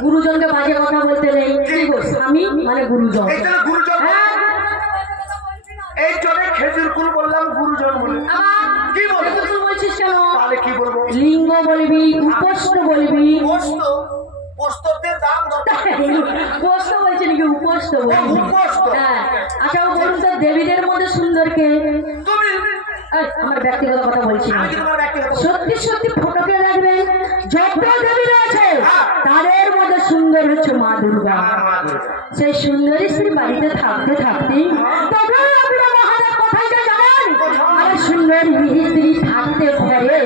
গুরুজনকে বাজে কথা বলতে নেই। স্বামী মানে গুরুজন। হ্যাঁ, এই জন্য খেজুর কুল বললাম, গুরুজন বলে। কি বলবো বলছিস কেন? তাহলে কি বলবো? লিঙ্গ বলবি, উপস্থ বলবি। পোস্তদের দাম উপস্থ বলছে নাকি উপস্থ বলবি? হ্যাঁ। আচ্ছা বলুন তো, দেবীদের মধ্যে সুন্দর কে? আমার ব্যক্তিগত কথা বলছি না। সত্যি সত্যি ফটোকে দেখবেন, যত দেবী রয়েছে তাদের মধ্যে সুন্দর হচ্ছে মা দুর্গা। সেই সুন্দরী স্ত্রী বাড়িতে থাকতে থাকতে তবে আপনারা মহাদেব কোথায় যে যাবেন? আর সুন্দরী স্ত্রী থাকতে ঘরে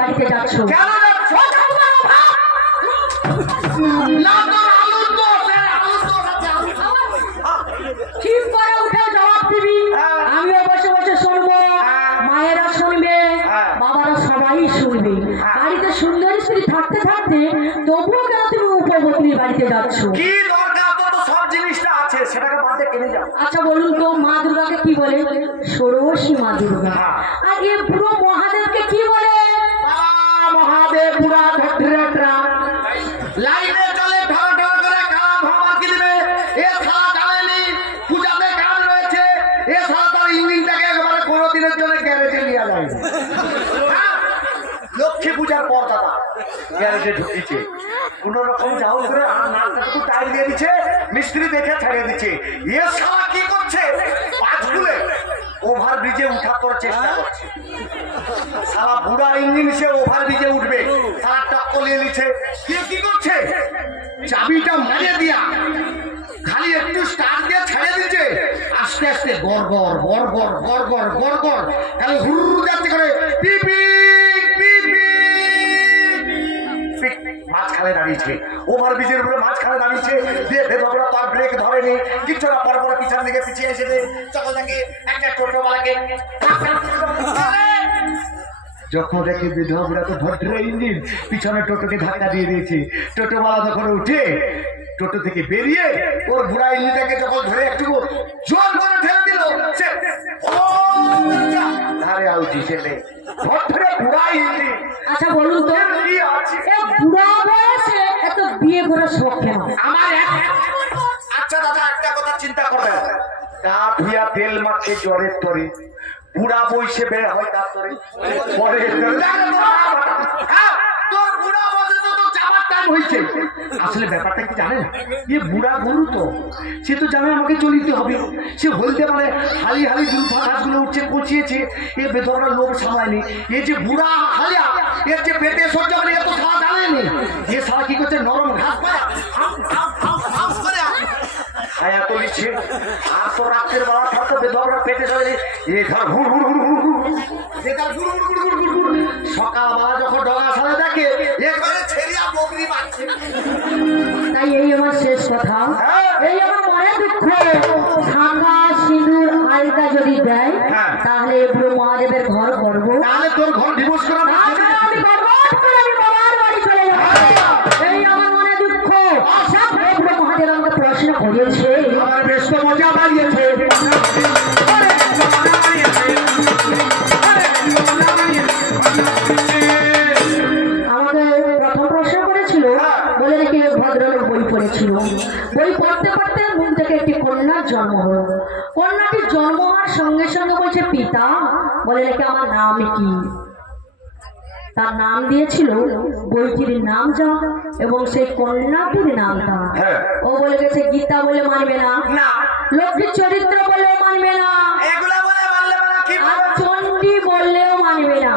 বাড়িতে যাচ্ছ। ঠিক করে উঠে জবাব দিবি, আমিও বসে বসে শুনবো, মায়েরা শুনবে, বাবারা সবাই শুনবে। বাড়িতে সুন্দর স্ত্রী থাকতে থাকতে তবুও কেন তুমি উপপত্নীর বাড়িতে যাচ্ছ? কি দরকার? তো সব জিনিসটা আছে, সেটাকে বাদে কিনে যাও। আচ্ছা বলুন তো, মা দুর্গাকে কি বলে? ষোড়শী মা দুর্গা। আর এ পুরো মহাদেবকে কি বলে? মহাদেব পুরা ধরা লাইনে চলে, ঢাল ঢাল করে কালা ভাবা কি দিবে। এ সারা জানেনি পূজাতে কাজ রয়েছে, এ সারা তার ইঞ্জিনটাকে একেবারে কোনো দিনের জন্য গ্যারেজে নিয়ে যায়। লক্ষ্মী পূজার পর দাদা গ্যারেজে ঢুকিয়েছে, কোন রকম যাও করে নাকটাটুকু টাইট দিয়ে দিচ্ছে, মিস্ত্রি দেখে ছেড়ে দিচ্ছে। এ সারা কি করছে? পাঁচ খুলে ওভার ব্রিজে উঠা করার চেষ্টা করছে। সারা বুড়া ইঞ্জিন সে ওভার ব্রিজে উঠবে, সারা টক্কর নিয়ে নিচ্ছে। কি করছে? চাবিটা মারিয়ে দিয়া খালি একটু স্টার্ট দিয়ে ছেড়ে দিচ্ছে, আস্তে আস্তে গড়গড় গড়গড় গড়গড় গড়গড় খালি হুরু যাচ্ছে করে পিপি মাঝখানে দাঁড়িয়েছে, ওভার ব্রিজের উপরে মাঝখানে দাঁড়িয়েছে। দিয়ে ভেতরে তার ব্রেক ধরেনি, কিচ্ছু না, পরপর পিছন দিকে পিছিয়ে এসে সকলটাকে একটা টোটোওয়ালাকে যখন দেখে বিধবরা তো ভদ্র ইঞ্জিন পিছনে টোটোকে ধাক্কা দিয়ে দিয়েছে। টোটোওয়ালা যখন উঠে টোটো থেকে বেরিয়ে ওর বুড়া ইঞ্জিনটাকে যখন ধরে একটু জোর করে ঠেলে দিল, ধারে আউটি ছেলে ভদ্র বুড়া ইঞ্জিন। আচ্ছা বলুন তো, বুড়া বয়সে এত বিয়ে করে শখ কেন? আমার আচ্ছা দাদা একটা কথা চিন্তা করবে, গা ধুয়া তেল মাখে জ্বরের তরে, বুড়া বইসে বের হয় তার তরে পরে তোর বুড়া বসে তো তোর যাবার টাইম হয়েছে। আসলে ব্যাপারটা কি জানে না, এ বুড়া গরু তো, সে তো জানে আমাকে চলিতে হবে। সে বলতে পারে হালি হালি দুর্ভা ঘাসগুলো উঠছে পচিয়েছে, এ বেদরা লোভ সামলায়নি। এ যে বুড়া হালিয়া, এর যে পেটে সহ্য করে এত সারা জানেনি। এ সারা কি করছে, নরম ঘাস পায় ছায়া তুলিছে। আর তো রাত্রের বেলা থাকতো বেদরা পেটে চলে, এ ঘর হুড় হুড় হুড় হুড় হুড়, সকালবেলা যখন ডগা সালে দেখে একবারে ছেড়িয়া বকরি পাচ্ছে। তাই এই আমার শেষ কথা, এই আমার মনে দুঃখ, শাঁখা সিঁদুর আলতা যদি দেয় তাহলে পুরো মহাদেবের ঘর করবো, তাহলে তোর ঘর ডিভোর্স করা আমি বাবার বাড়ি চলে যাবো। এই আমার মনে দুঃখ, পুরো মহাদেব আমাকে পড়াশোনা করিয়েছে, আমার বেশ তো মজা বাড়িয়েছে। আমাকে প্রথম প্রশ্ন করেছিল, বলে নাকি ভদ্রলোক বই পড়েছিল, বই পড়তে পড়তে মুখ থেকে একটি কন্যার জন্ম হলো। কন্যাটির জন্ম হওয়ার সঙ্গে সঙ্গে বলছে পিতা, বলে নাকি আমার নাম কি? তার নাম দিয়েছিল বইটির নাম যা এবং সেই কন্যাটির নাম তা। ও বলে গেছে গীতা বলে মানবে না, লক্ষ্মীর চরিত্র বললেও মানবে না, আর চণ্ডী বললেও মানবে না।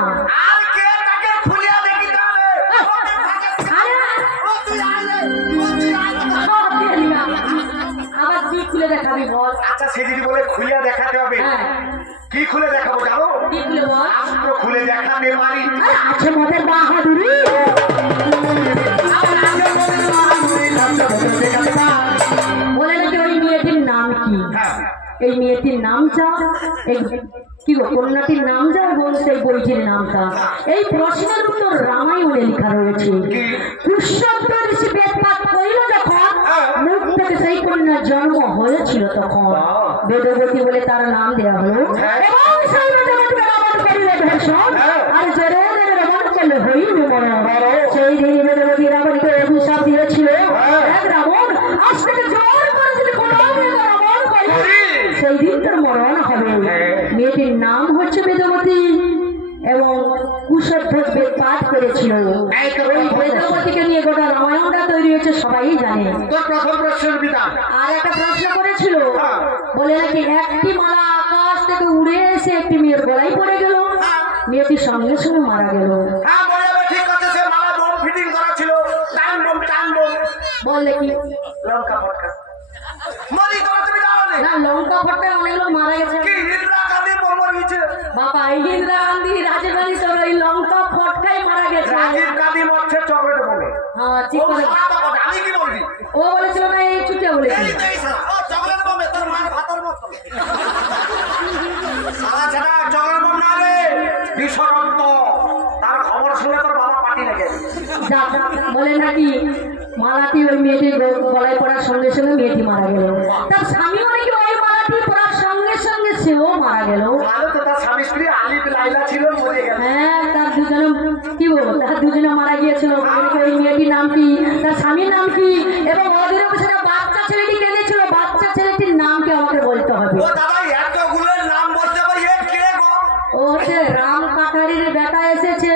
আবার কি খুলে দেখাবি বল? আচ্ছা সে যদি বলে খুলে দেখাতে হবে, কি খুলে দেখাবো জানো? কি খুলে বল? শাস্ত্র খুলে দেখাতে পারি। আছে মদের বাহাদুরি। এই মেয়েটির নামটা কি গো কন্যাটির নাম যা এবং সেই বইটির নামটা এই প্রশ্নের উত্তর রামায়ণে লেখা রয়েছে। পুষ্যব্দ ঋষি বেদপাঠ করিল যখন মুখ থেকে সেই কন্যার জন্ম হয়েছিল তখন বেদবতী বলে তার নাম দেওয়া হলো এবং সেই বেদবতীকে রাবণ করিল ধর্ষণ আর জোরে জোরে রাবণ করলে হইল মরণ। সেই দিন বেদবতী রাবণকে অভিশাপ দিয়েছিল এক রাবণ আজ থেকে জোর করে যদি কোনো রাবণ করে সেই দিন তার মরণ হবে। মেয়েটির নাম হচ্ছে বেদবতী এবং কুশধ্বজ বেদ পাঠ করেছিল। ওই বেদবতীকে নিয়ে গোটা রামায়ণটা তৈরি হয়েছে সবাই জানে। আর একটা প্রশ্ন করেছিল বলে নাকি একটি মালা আকাশ থেকে উড়ে এসে একটি মেয়ের গলায় পড়ে গেল, মেয়েটির সঙ্গে সঙ্গে মারা গেল। বললে কি না লঙ্কা ফটকায় অনেক লোক মারা গেছে বাবা। ইন্দিরা গান্ধী রাজীব গান্ধী তোর ওই লঙ্কা ফটকায় মারা গেছে। হ্যাঁ ঠিক করে ও বলেছিল না এই চুটিয়া বলেছিল। বলে নাকি মালাটি ওই মেয়েটির গলায় পড়ার সঙ্গে সঙ্গে মেয়েটি মারা গেল। তার স্বামীও নাকি ওই মালাটি পড়ার সঙ্গে সঙ্গে সেও মারা গেল। হ্যাঁ তার দুজনে কি বলবো তার দুজনে মারা গিয়েছিল। ওই মেয়েটির নাম কি, তার স্বামীর নাম কি এবং ওদের অবস্থা বাচ্চা ছেলেটি কেঁদেছিল, বাচ্চা ছেলেটির নাম কি আমাকে বলতে হবে। ও হচ্ছে রাম কাটারির বেটা এসেছে।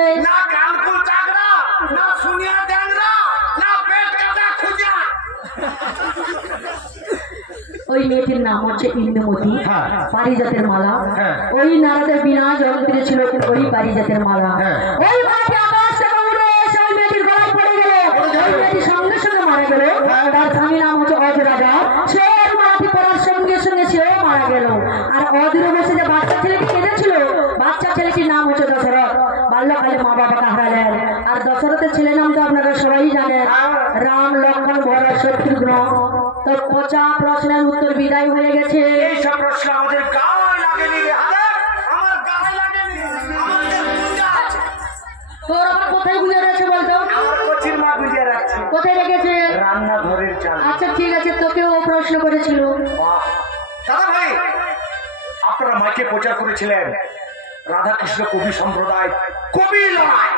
ওই মেয়েটির নাম হচ্ছে ইন্দ্রমতি, পারিজাতের মালা। ওই নারদের বিনা জন্ত্রে ছিল ওই পারিজাতের মালা। ওই মালাটি আকাশ থেকে উড়ে এসে ওই মেয়েটির গলায় পড়ে গেল, ওই মেয়েটির সঙ্গে সঙ্গে মারা গেল। তার স্বামী নাম হচ্ছে অজরাজা, সে ওই মালাটি পড়ার সঙ্গে সঙ্গে সেও মারা গেল। আর অদূরে বসে যে বাচ্চা ছেলেটি কেঁদেছিল, বাচ্চা ছেলেটির নাম হচ্ছে দশরথ। বাল্যকালে মা বাবাকে হারালেন। আর দশরথের ছেলের নাম তো আপনারা সবাই জানেন, রাম লক্ষ্মণ ভরত শত্রুঘ্ন। তো 50 প্রশ্নের উত্তর বিদায় হয়ে গেছে। এইসব প্রশ্ন আমাদের গায়ে লাগেনি, আমার গায়ে লাগেনি। তোর আবার কোথায় গুজে রয়েছে বলতো? আমার কচির মা গুজে রাখছে। কোথায় রেখেছে? রান্নাঘরের চাল। আচ্ছা ঠিক আছে, তোকেও প্রশ্ন করেছিল। দাদা ভাই আপনারা মাইকে প্রচার করেছিলেন রাধাকৃষ্ণ কবি সম্প্রদায় কবি লড়াই,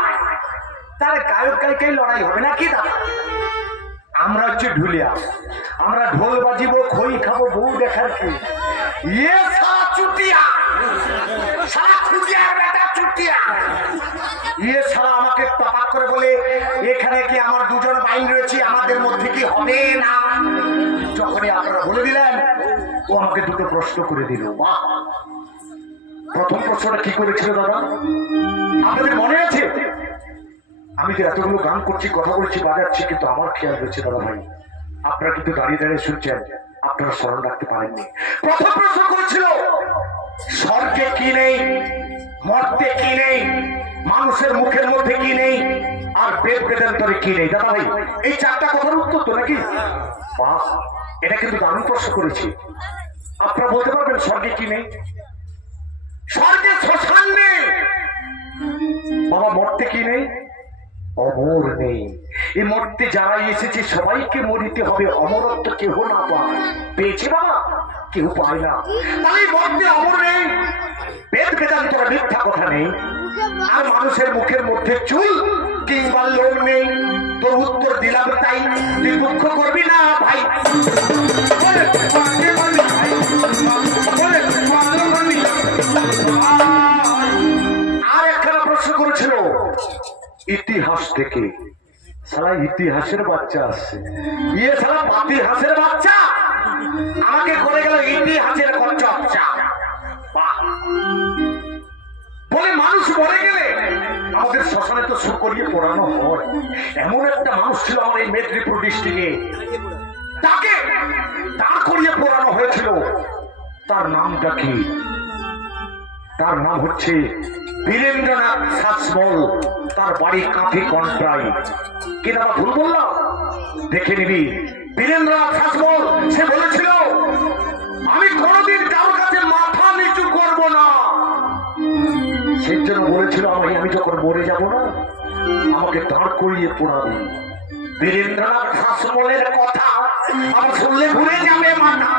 তার গায়ক গায়িকাই লড়াই হবে নাকি দাদা? আমরা হচ্ছে ঢুলিয়া, আমরা ঢোল বাজিব, খই খাবো, বউ দেখার কি ইয়ে সারা চুটিয়া, সারা খুঁজিয়ার বেটা চুটিয়া ইয়ে সারা আমাকে টপাক করে বলে এখানে কি আমার দুজন বাইন রয়েছে, আমাদের মধ্যে কি হবে না? যখনই আপনারা বলে দিলেন ও আমাকে দুটো প্রশ্ন করে দিল। বাহ! প্রথম প্রশ্নটা কি করেছিল দাদা আপনাদের মনে আছে? আমি যে এতগুলো গান করছি, কথা বলছি, বাজাচ্ছি, কিন্তু আমার খেয়াল রয়েছে দাদা ভাই, আপনারা কিন্তু দাঁড়িয়ে দাঁড়িয়ে শুনছেন, আপনারা স্মরণ রাখতে পারেননি। প্রথম প্রশ্ন করেছিল স্বর্গে কি নেই, মর্তে কি নেই, মানুষের মুখের মধ্যে কি নেই, আর বেদ বেদান্তরে কি নেই। দাদা ভাই এই 4টা কথার উত্তর তো নাকি? বাহ! এটা কিন্তু আমি প্রশ্ন করেছি। আপনারা বলতে পারবেন স্বর্গে কি নেই? স্বর্গে শ্মশান নেই বাবা, মর্তে কি নেই? অমর নেই। এই মর্তে যারা এসেছে সবাইকে মরিতে হবে, অমরত্ব কেহ না পায়। পেয়েছে বাবা? কেউ পায় না। তাই মর্তে অমর নেই, বেদ বেদান্তর মিথ্যা কথা নেই, আর মানুষের মুখের মধ্যে চুল কিংবা লোম নেই। তোর উত্তর দিলাম তাই, তুই দুঃখ করবি না ভাই। আর একখানা প্রশ্ন করেছিল ইতিহাস থেকে। সারা ইতিহাসের বাচ্চা আসছে, ইয়ে সারা পাতিহাসের বাচ্চা আমাকে করে গেল ইতিহাসের চর্চা। বলে মানুষ মরে গেলে আমাদের শ্মশানে তো সুর করিয়ে পড়ানো হয়। এমন একটা মানুষ ছিল আমার এই মেদিনীপুর ডিস্ট্রিক্টে, তাকে দাঁড় করিয়ে পড়ানো হয়েছিল। তার নামটা কি? তার নাম হচ্ছে বীরেন্দ্রনাথ শাসমল। তার বাড়ি কাঁথি কন্ট্রাই। কি দাদা ভুল বললাম? দেখে নিবি। বীরেন্দ্রনাথ শাসমল সে বলেছিল আমি কোনোদিন কারোর কাছে মাথা নিচু করব না। সেই জন্য বলেছিল আমি যখন মরে যাব না, আমাকে দাঁড় করিয়ে পোড়াবে। বীরেন্দ্রনাথ শাসমলের কথা আমার শুনলে ঘুরে যাবে মাথা।